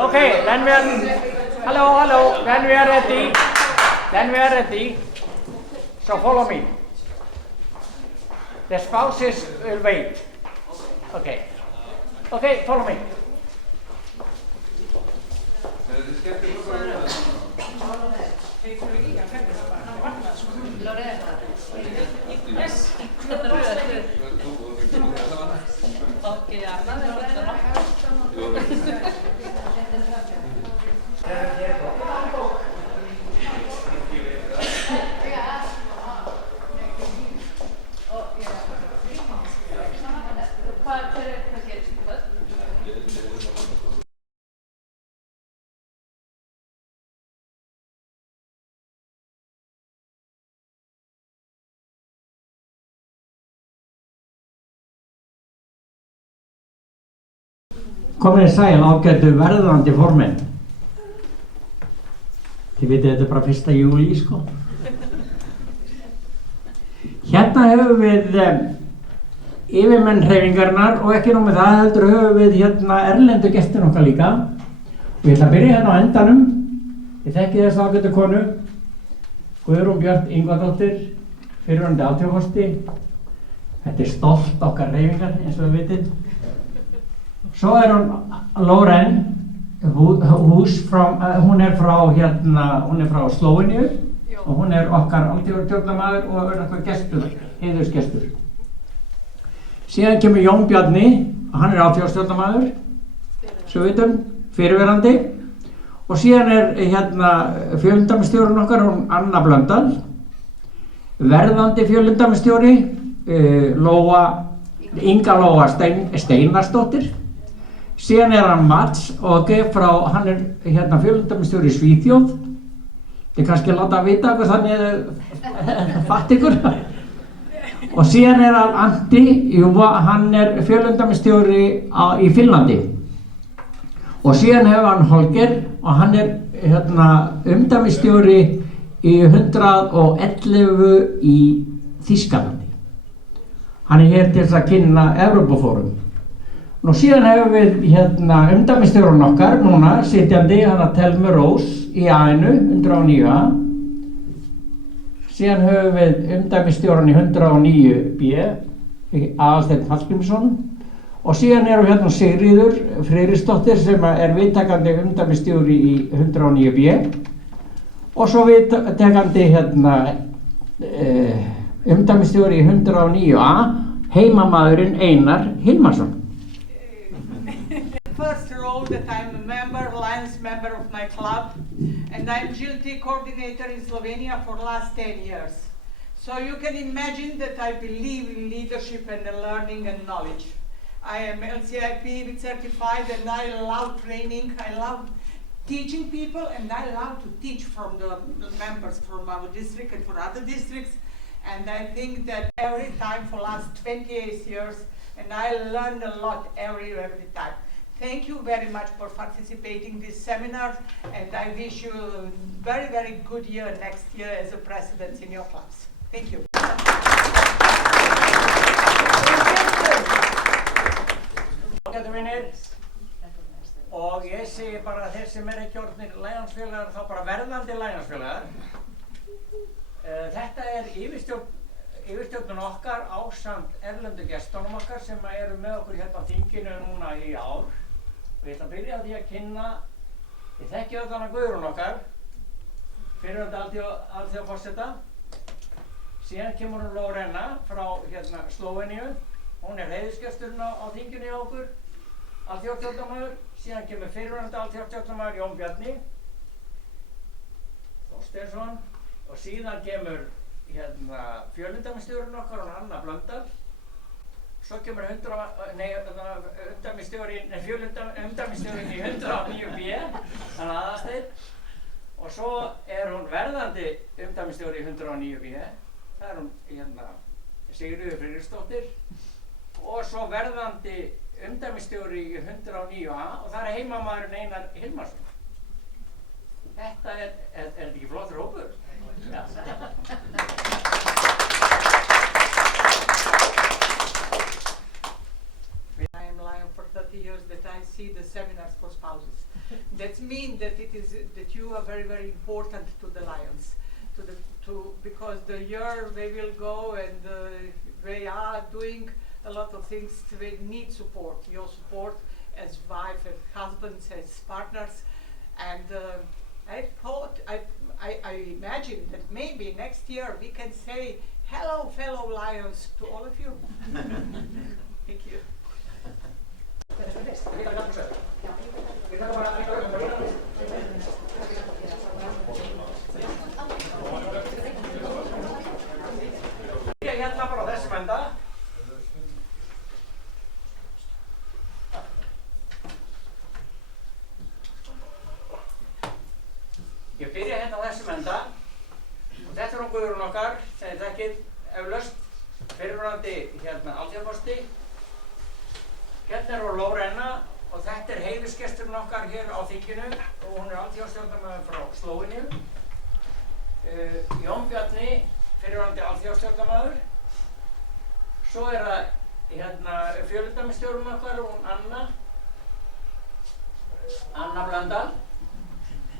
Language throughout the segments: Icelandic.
Okay, then we are, hello, then we are ready, so follow me. The spouses will wait. Okay, follow me. Komið sæl ágætu verðandi formenn. Þið vitið þetta er bara 1. júlí sko. Hérna höfum við yfirmenn hreyfingarinnar og ekki nóg með það heldur höfum við hérna erlendu gestin okkar líka. Ég ætla að byrja hérna á endanum. Ég þekki þessa ágætu konu, Guðrún Björt Ingvadóttir, fyrrverandi alþjóðaforsti. Þetta er stolt okkar hreyfingar eins og við vitið. Svo hún Lauren Hús, hún er frá Slóveníu og hún er okkar alþjóðastjórnarmaður og er okkar gestur, heiðursgestur. Síðan kemur Jón Bjarni, hann er alþjóðastjórnarmaður, svo vitum, fyrirverandi. Og síðan er fjölundamistjórinn okkar, hún Anna Blöndal, verðandi fjölundamistjóri, Inga Lóa Steinarsdóttir. Síðan er hann Mats og hann er fjölundamistjóri í Svíþjóð. Þið kannski láta að vita hvað þannig fatt ykkur. Og síðan er hann Antti, hann er fjölundamistjóri í Finnlandi. Og síðan hefur hann Holger og hann er umdæmisstjóri í 111 í Þýskalandi. Hann er hér til þess að kynna Evrópufórum. Nú síðan hefur við umdæmisstjórinn okkar núna sitjandi, hann að Telmu Rós í A-inu, 109A. Síðan höfum við umdæmisstjórinn í 109B, Aðalsteinn Hallgrímsson. Og síðan erum Sigríður Friðriksdóttir sem er viðtakandi umdæmisstjóri í 109B. Og svo viðtakandi umdæmisstjóri í 109A, heimamaðurinn Einar Hilmarsson. First row that I'm a member, Lions member of my club, and I'm GLT coordinator in Slovenia for the last 10 years. So you can imagine that I believe in leadership and learning and knowledge. I am LCIP certified and I love training, I love teaching people, and I love to teach from the members from our district and for other districts. And I think that every time for the last 28 years, and I learned a lot every time. Thank you very much for participating in this seminar, and I wish you a very, very good year next year as a president in your class. Thank you. Og ég segi bara að þeir sem ekki orðnir Lionsfélagar þá bara verðandi Lionsfélagar. Þetta er yfirstjórnin okkar ásamt erlendu gestunum okkar sem eru með okkur hérna á þinginu núna í ár. Og ég ætla að byrja því að kynna, ég þekki þarna Guðrún okkar, fyrrverandi alþjóðaforseta. Síðan kemur hún Lorena frá Slóveníu, hún er heiðursgesturinn á þinginu hjá okkur, alþjóðastjórnarmaður. Síðan kemur fyrrverandi alþjóðastjórnarmaður Jón Bjarni Þorsteinsson og síðan kemur fjölundamistjórinn okkar, hún Anna Blöndal. Svo kemur umdæmisstjórinn í 109B, þannig aðalsteinn. Og svo hún verðandi umdæmisstjóri í 109B. Það hún Sigríður Friðriksdóttir. Og svo verðandi umdæmisstjóri í 109A og það heimamaðurinn Einar Hilmarsson. Þetta er ekki flottur hópur? Ja. I am Lion for 30 years that I see the seminars for spouses. That means that that you are very, very important to the Lions, because the year they will go and they are doing a lot of things. They need support, your support as wife, as husbands, as partners, and I imagine that maybe next year we can say hello, fellow Lions, to all of you. Thank you. Hérna bara á þessum enda. Ég byrja hérna á þessum enda og þetta hún Guðrún okkar sem þið þekkið eflaust, fyrrverandi alþjóðaforsti. Hérna hún Lórenna og þetta heiðursgesturinn okkar hér á þinginu og hún alþjóðastjórnarmaður frá Slóveníu. Jón Bjarni, fyrrverandi alþjóðastjórnarmaður. Svo það fjölundamistjórinn okkar, hún Anna Blöndal.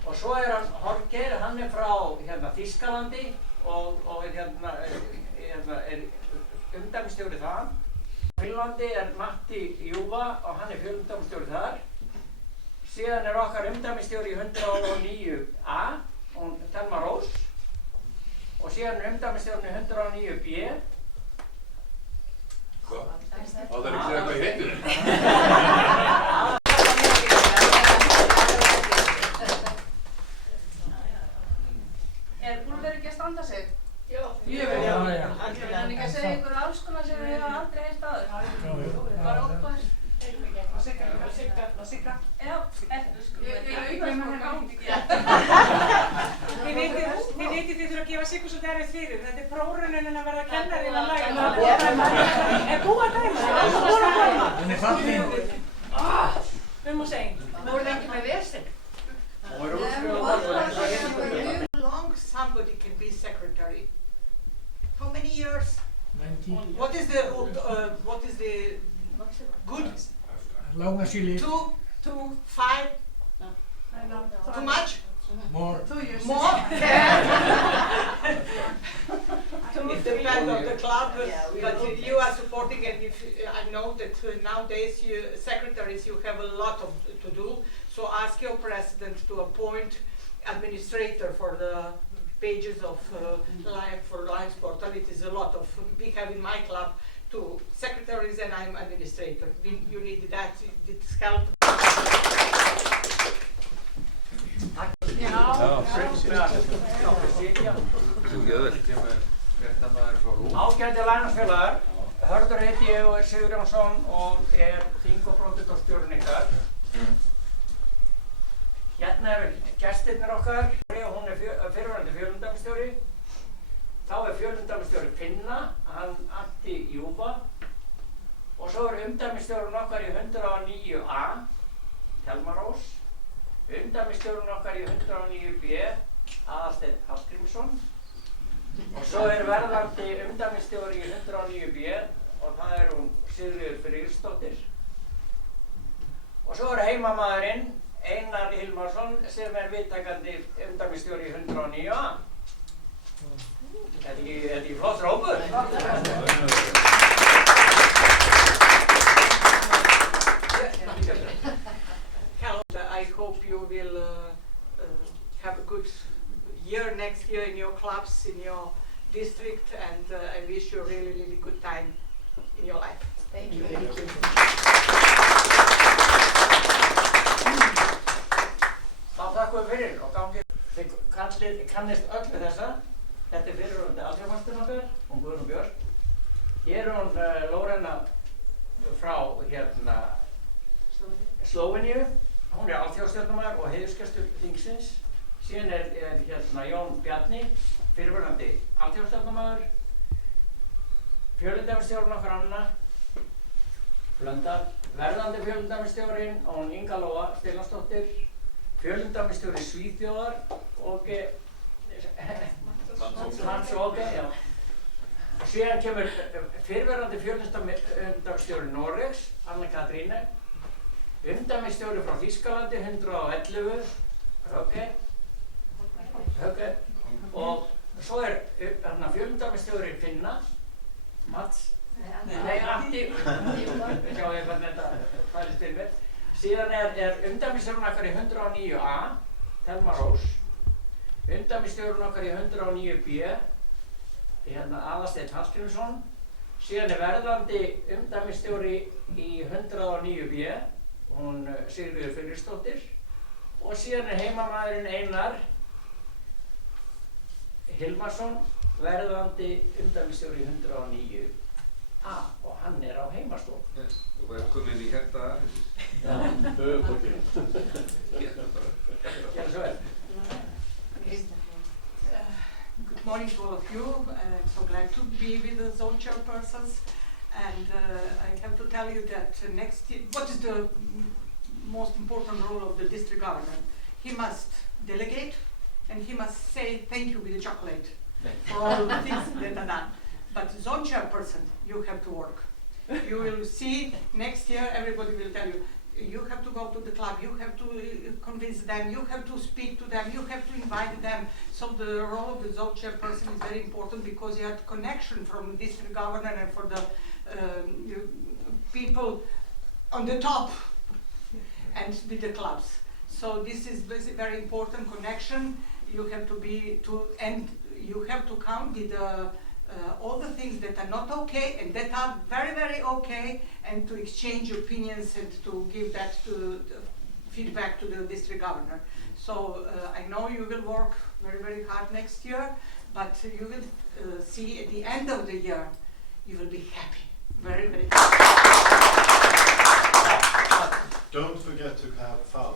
Og svo hann Holger, hann frá Þýskalandi og umdæmisstjóri þaðan. Finnlandi Matti Júva og hann fjölundamistjóri þar. Síðan okkar umdæmisstjóri í 109A, hún Thelma Rós. Og síðan umdæmisstjórinn í 109B. Hvað? Það ekki segja hvað ég heitir? Úlfur ekki að standa sig? Já. Hann ekki að segja ykkur alls konar sem við hefum aldrei heyrt áður? Bara óttvæðir? Sigga? Já, ég auðvitað með henni átt ekki. Þið vitið þið þurfa að gefa Siggu svo derfið fyrir. Þetta prófraunin að verða kennarinn að læra. Búið að dæma? Hún fallin. Og segja. Voru þið ekki með vesinn? How long somebody can be secretary? How many years? 90. What is the good? Long as you live. 2, 5? Too much? More. 2 years. More? It depends on the club, but you are supporting, and I know that nowadays secretaries you have a lot to do. So ask your president to appoint administrator for the pages of Lions portal. It is a lot of, we have in my club 2 secretaries and I'm administrator. You need that, it's help. Ágæti Lionsfélagar, Hörður heiti ég og Sigur Jónsson og þing- og prófdóttórstjórinn ykkar. Hérna gestirnir okkar, hún fyrrverandi fjölundamistjóri. Þá fjölundamistjóri Finna, hann Antti Júva. Og svo umdæmisstjórinn okkar í 109A, Thelma Rós. Umdæmisstjórinn okkar í 109B, Aðalsteinn Hallgrímsson. Og svo verðandi umdæmisstjóri í 109B og það hún Sigríður Friðriksdóttir. Og svo heimamaðurinn Einar Hilmarsson sem viðtakandi umdæmisstjóri í 109A. Þetta ekki flottur hópur? I hope you will have a good year next year in your clubs, in your district, and I wish you a really, really good time in your life. Thank you. Þá þakkum við fyrir og gangi. Þið kannist öll með þessa. Þetta fyrrverandi alþjóðaforstinn okkar, hún Guðrún Björk. Hér hún Lórenna frá hérna Slóveníu, hún er alþjóðastjórnarmaður og heiðursgestur þingsins. Síðan er hérna Jón Bjarni, fyrrverandi alþjóðastjórnarmaður, fjölundæmisstjórinn okkar Anna Blöndal, verðandi fjölundæmisstjórinn og hún Inga Lóa Steinarsdóttir, fjölundæmisstjóri Svíþjóðar og Mansóke, já. Síðan kemur fyrrverandi fjölundæmisstjóri Noregs, Anna Katríne, umdæmisstjóri frá Þýskalandi, 111, Högge, og svo er fjölundæmisstjóri Finna, Mats, Atti, sjáu ég hvernig þetta fælist inn með. Síðan er umdæmisstjórinn okkar í 109A, Thelma Rós, umdæmisstjórinn okkar í 109B, Aðalsteinn Hallgrímsson, síðan er verðandi umdæmisstjóri í 109B, hún Sigríður Friðriksdóttir, og síðan er heimamaðurinn Einar Hilmarsson, verðandi umdæmisstjóri í 109A og hann er á heimastofu. Yes. Og velkomin í hérna. Já, höfuðborgin. Gjörðu svo vel. Good morning to all of you. I'm so glad to be with the zone chairpersons. And I have to tell you that next year, what is the most important role of the district governor? He must delegate and he must say thank you with a chocolate for all the things that are done. But zone chairperson, you have to work. You will see next year, everybody will tell you, you have to go to the club, you have to convince them, you have to speak to them, you have to invite them. So the role of the zone chairperson is very important because you have connection from the district governor and for the people on the top and with the clubs. So this is very important connection. You have to and you have to count with all the things that are not okay and that are very, very okay, and to exchange opinions and to give that feedback to the district governor. So I know you will work very, very hard next year, but you will see at the end of the year, you will be happy, very, very happy. Don't forget to have fun.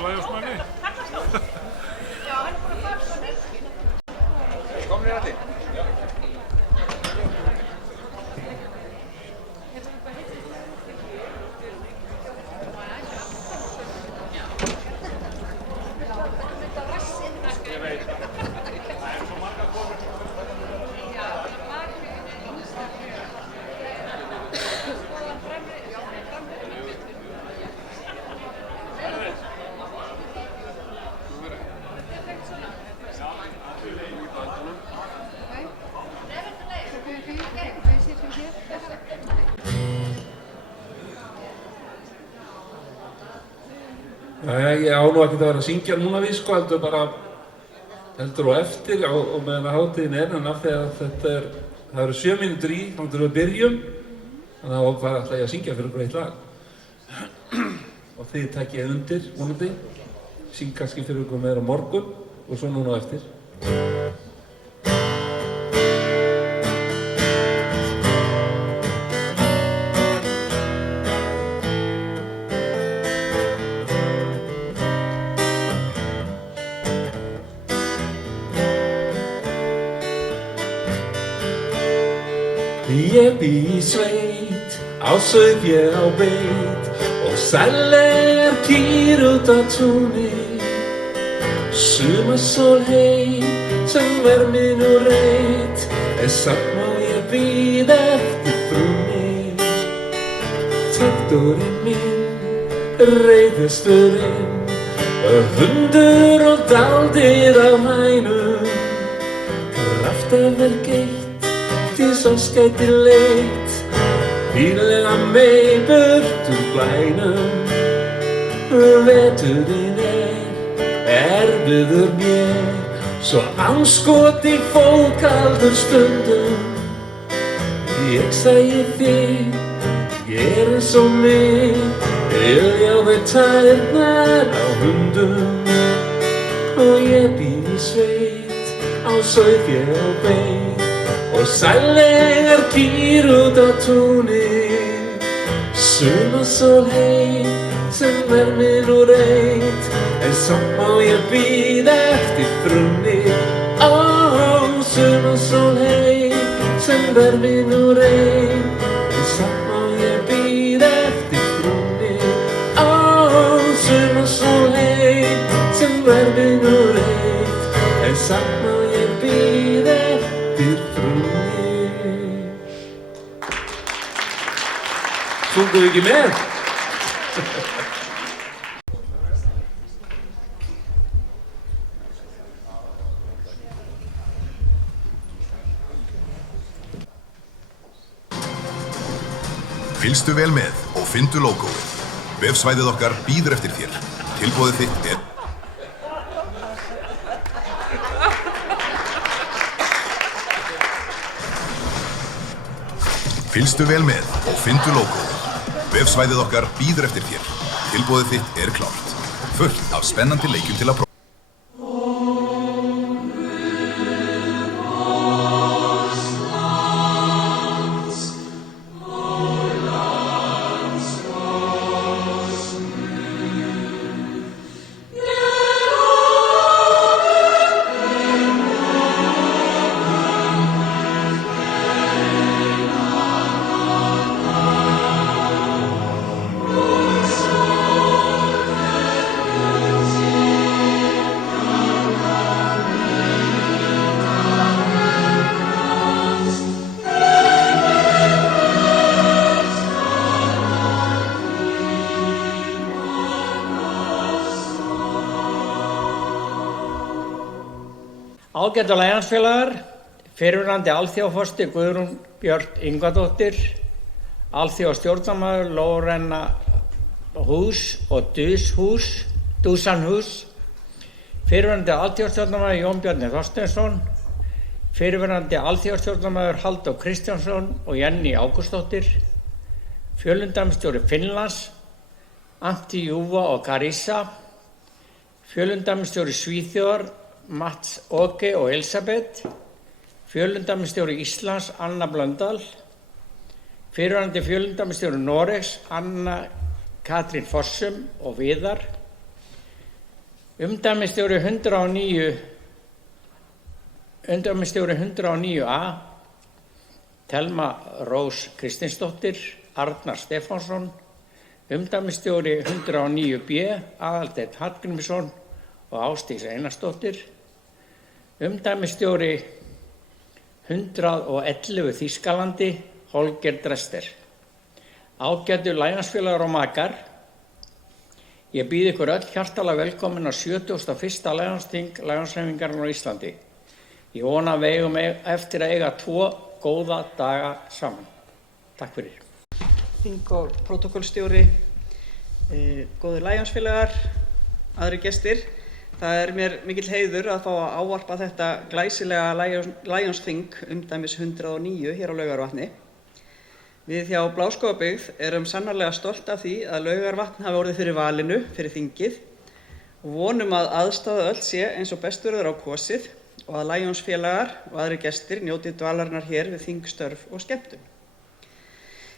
Lionsmanni. Já, hann búinn að fara svo nýtt. Komnir allir? Ég á nú ekkert að vera að syngja núna við sko, heldur og eftir og meðan að hátíðin en af því að það eru 7 mínútur í, þá við byrjum, þannig að hvað ætla ég að syngja fyrir ykkur eitt lag. Og þið takk ég undir, vonandi, syng kannski fyrir ykkur meira morgun og svo núna á eftir. Ég bý í sveit, á Sauðfé á beit og sælir kýr út á túni. Sumarsól heim sem verminn og reit, samt má ég bíða eftir frúnni. Traktorinn minn, reiðhesturinn, hundur og dálítið af hænum, kraftaverk eitt til sólskæti leitt, bílega mig burt úr blænum. Veturinn erfiður mér, svo andskoti fókaldur stundum. Ég sæi þig, gera eins og mig, viljaði tærnar á hundum. Og ég býr í sveit, á Sauðfé á beit og sælir kýr út á túni. Sumarsól heim sem verminn og reit, samt má ég bíða eftir frúnni. Sumarsól heim sem verminn og reit, samt má ég bíða eftir frúnni. Sumarsól heim sem verminn og reit, samt má ég bíða eftir frúnni. Sungu þið ekki með? Fylgstu vel með og fyndu lógóið. Vefsvæðið okkar bíður eftir þér. Tilboðið þitt Fylgstu vel með og fyndu lógóið. Vefsvæðið okkar bíður eftir þér. Tilboðið þitt klárt. Fullt af spennandi leikjum til að prófa. Ágætu Lionsfélagar, fyrrverandi alþjóðaforsti Guðrún Björt Ingvadóttir, alþjóðastjórnarmaður Lorena Hús og Dusan Hús, fyrrverandi alþjóðastjórnarmaður Jón Bjarni Þorsteinsson, fyrrverandi alþjóðastjórnarmaður Halldór Kristjánsson og Jenny Ágústsdóttir, fjölundamstjóri Finnlands, Antti Júva og Carissa, fjölundamstjóri Svíþjóðar Mats Åke og Elisabeth, fjölundamstjóri Íslands Anna Blöndal, fyrrverandi fjölundamstjóri Noregs Anna Katrín Fossum og Viðar, Umdæmisstjóri 109A, Thelma Rós Kristinsdóttir, Arnar Stefánsson. Umdæmisstjóri 109B, Aðalsteinn Hallgrímsson og Ásdís Einarsdóttir. Umdæmisstjóri 111 Þýskalandi, Holger Drester. Ágætu Lionsfélagar og makar, ég býð ykkur öll hjartalega velkomin á 71. Lionsþing Lionshreyfingarinnar á Íslandi. Ég vona að við eigum eftir að eiga 2 góða daga saman. Takk fyrir. Þing og prótókollstjóri, góðir Lionsfélagar, aðrir gestir. Það er mér mikill heiður að fá að ávarpa þetta glæsilega Lionsþing umdæmis 109 hér á Laugarvatni. Við hjá Bláskógabyggð erum sannarlega stolt af því að Laugarvatn hafi orðið fyrir valinu fyrir þingið og vonum að aðstaða öll sé eins og best verður á kosið og að Lionsfélagar og aðrir gestir njóti dvalarinnar hér við þingstörf og skemmtun.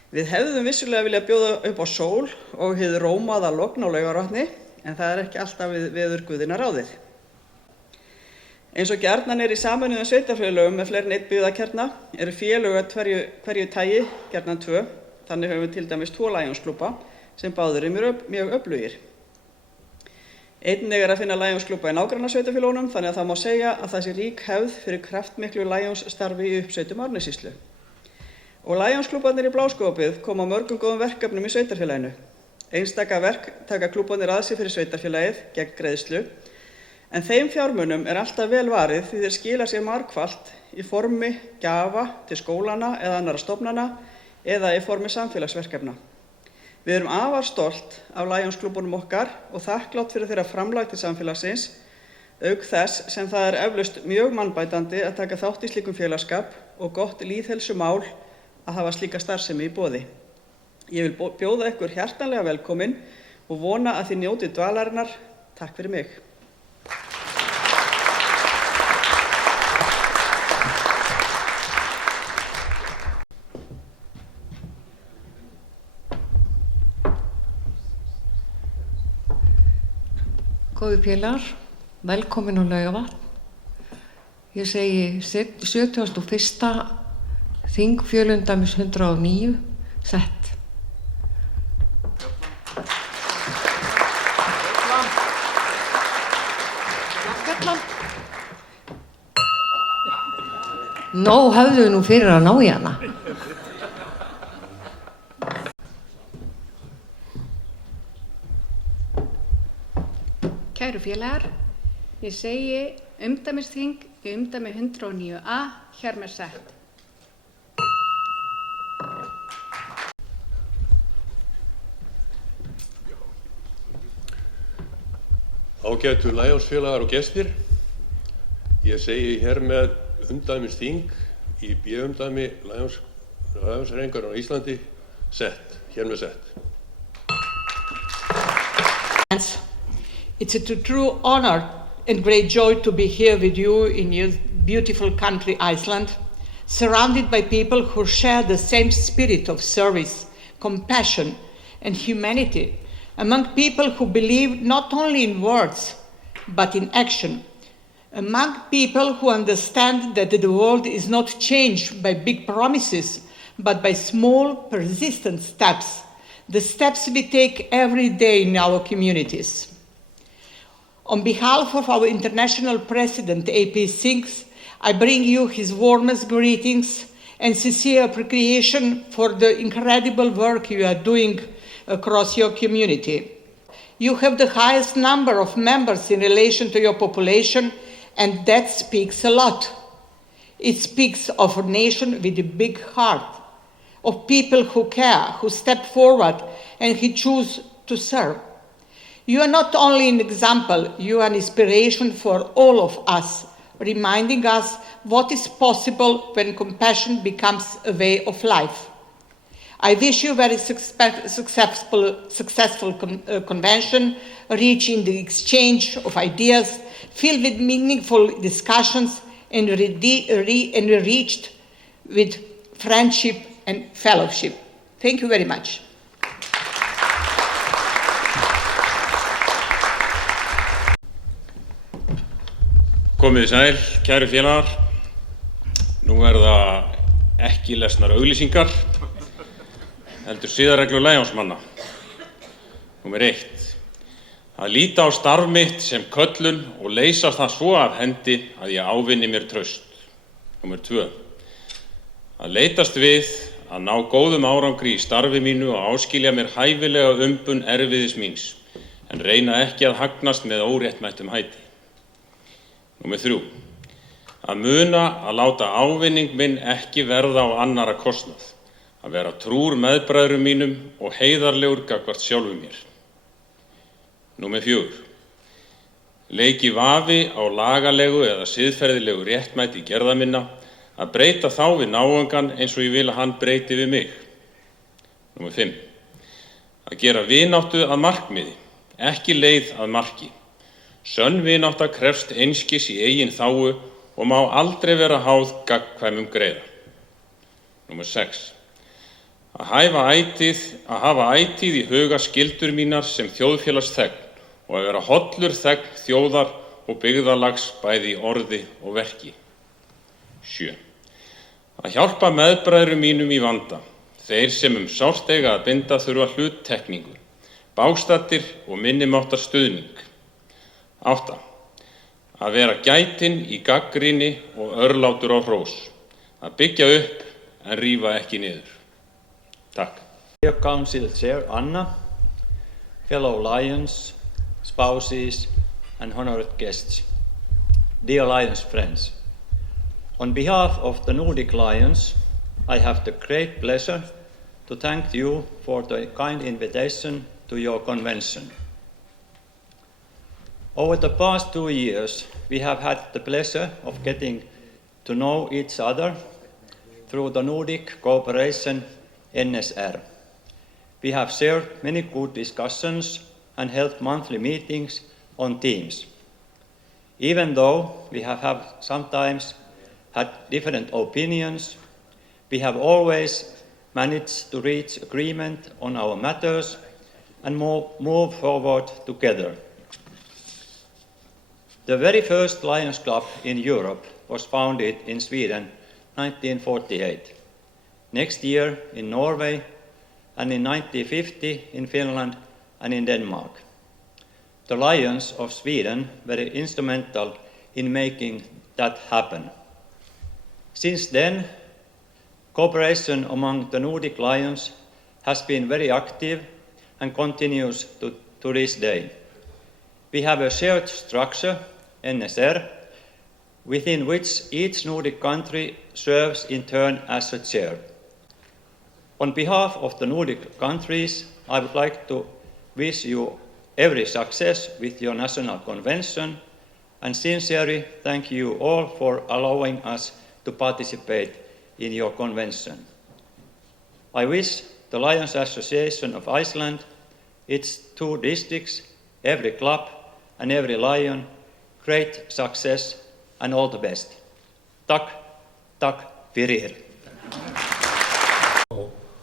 Við hefðum vissulega viljað bjóða upp á sól og hið rómaða logn á Laugarvatni, en það er ekki alltaf við veðurguðina ráðið. Eins og gjarnan í sameinuðum sveitarfélögum með fleiri en einn byggðakjarna eru félög af hverju tagi, gjarnan 2, þannig höfum við til dæmis 2 Lionsklúbba sem báðir mjög öflugir. Einnig að finna Lionsklúbba í nágrannasveitarfélögunum, þannig að það má segja að það sé rík hefð fyrir kraftmiklu Lions-starfi í uppsveitum Árnessýslu. Og Lionsklúbbarnir í Bláskógabyggð koma á mörgum góðum verkefnum í sveitarfélaginu. Einstaka verk taka klúbbarnir að sér fyrir sveitarfélagið gegn greiðslu, en þeim fjármunum er alltaf vel varið því þeir skila sér margfalt í formi gjafa til skólana eða annarra stofnana eða í formi samfélagsverkefna. Við erum afar stolt af Lionsklúbbunum okkar og þakklátt fyrir þeirra framlag til samfélagsins, auk þess sem það er eflaust mjög mannbætandi að taka þátt í slíkum félagsskap og gott lýðheilsumál að hafa slíka starfsemi í boði. Ég vil bjóða ykkur hjartanlega velkomin og vona að þið njótið dvalarinnar. Takk fyrir mig. Góðir félagar, velkomin á Laugarvatn. Ég segi 71. Þing fjölumdæmis 109 sett. Nó höfðu nú fyrir að ná í hana. Kæru félagar, ég segi umdæmisþing í umdæmi 109A hér með sett. Ágætu Lionsfélagar og gestir, ég segi hér með umdæmisþing í B-umdæmi Lionshreyfingarinnar á Íslandi sett, hér með sett. It's a true honor and great joy to be here with you in your beautiful country, Iceland, surrounded by people who share the same spirit of service, compassion, and humanity, among people who believe not only in words, but in action, among people who understand that the world is not changed by big promises, but by small, persistent steps, the steps we take every day in our communities. On behalf of our International President, A.P. Singh, I bring you his warmest greetings and sincere appreciation for the incredible work you are doing across your community. You have the highest number of members in relation to your population, and that speaks a lot. It speaks of a nation with a big heart, of people who care, who step forward, and who choose to serve. You are not only an example, you are an inspiration for all of us, reminding us what is possible when compassion becomes a way of life. I wish you a very successful convention, rich in the exchange of ideas, filled with meaningful discussions, and enriched with friendship and fellowship. Thank you very much. Komið sæl, kæru félagar. Nú verða ekki lesnar auglýsingar, heldur siðareglur Lionsmanna. Númer 1. Að líta á starf mitt sem köllun og leysa það svo af hendi að ég ávinni mér traust. Númer 2. Að leitast við að ná góðum árangri í starfi mínu og áskilja mér hæfilega umbun erfiðis míns, en reyna ekki að hagnast með óréttmættum hætti. Númer 3. Að muna að láta ávinning minn ekki verða á annara kostnað, að vera trúr meðbræðrum mínum og heiðarlegur gagnvart sjálfum mér. Númer 4. Leiki vafi á lagalegu eða siðferðilegu réttmæti gerða minna, að breyta þá við náungan eins og ég vil að hann breyti við mig. Númer 5. Að gera vináttu að markmiði, ekki leið að marki. Sönn vinátta krefst einskis í eigin þágu og má aldrei vera háð gagnkvæmum greiða. Númer 6. Að hafa ætíð í huga skyldur mínar sem þjóðfélagsþegn og að vera hollur þegn þjóðar og byggðarlags bæði í orði og verki. 7. Að hjálpa meðbræðrum mínum í vanda, þeir sem sárt eiga að binda þurfa hluttekningu, bágstaddir og minnimáttar stuðning. 8. Að vera gætinn í gagnrýni og örlátur á hrós, að byggja upp en rífa ekki niður. Takk. Dear Council Chair Anna, fellow Lions, spouses and honored guests, dear Lions friends. On behalf of the Nordic Lions, I have the great pleasure to thank you for the kind invitation to your convention. Over the past 2 years, we have had the pleasure of getting to know each other through the Nordic Cooperation NSR. We have shared many good discussions and held monthly meetings on themes. Even though we have sometimes had different opinions, we have always managed to reach agreement on our matters and move forward together. The very first Lions Club in Europe was founded in Sweden in 1948. Next year in Norway, and in 1950 in Finland and in Denmark. The Lions of Sweden were instrumental in making that happen. Since then, cooperation among the Nordic Lions has been very active and continues to this day. We have a shared structure, NSR, within which each Nordic country serves in turn as a chair. On behalf of the Nordic countries, I would like to wish you every success with your national convention and sincerely thank you all for allowing us to participate in your convention. I wish the Lions Association of Iceland, its 2 districts, every club and every lion great success and all the best. Takk fyrir.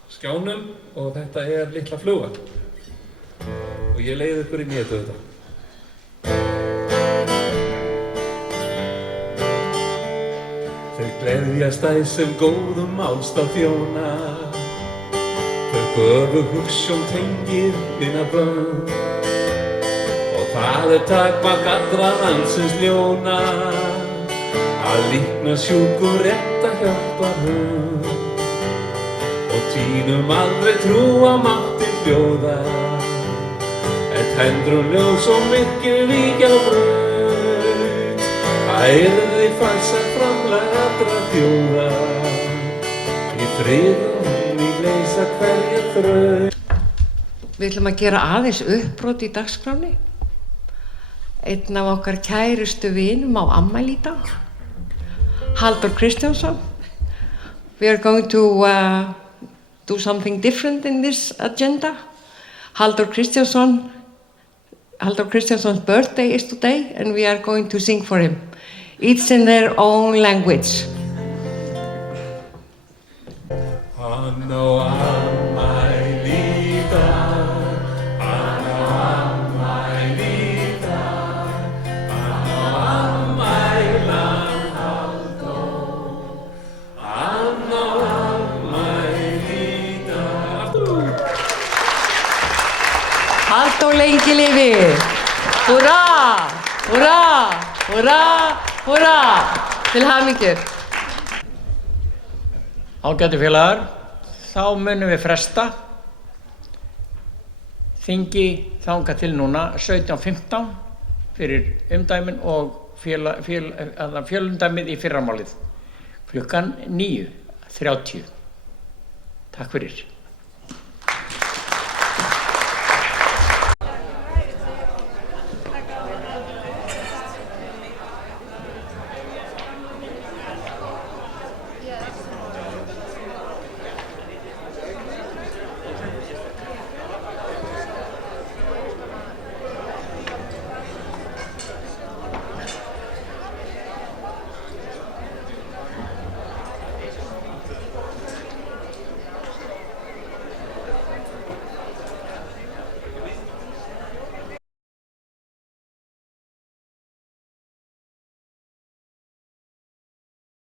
Skjánum og þetta litla fluga og ég leiði ykkur inn í þetta. Þau gleðjast æsum góðum málstað þjóna, þau göfu hugsjón tengir minna börn og það takmark allra landsins ljóna að líkna sjúkum rétt að hjálpa hönd og tínum aldrei trú á mátti hljóða en tendrum ljós og myrkir víkja á braut að yrði falsa framlag allra þjóða í friðum í leysa hverja þraut. Við ætlum að gera aðeins uppbrot í dagskránni. Einn af okkar kærustu vinum á afmæli í dag, Halldór Kristjánsson. We are going to do something different in this agenda. Halldór Kristjánsson's birthday is today and we are going to sing for him, each in their own language. Hann á afmæli í dag, hann á afmæli í dag, hann á afmæli Húrra! Húrra! Húrra! Húrra! Til hamingju. Ágætu félagar, þá munum við fresta þingi þangað til núna 17:15 fyrir umdæmin og fjölumdæmið í fyrramálið klukkan 9:30. Takk fyrir.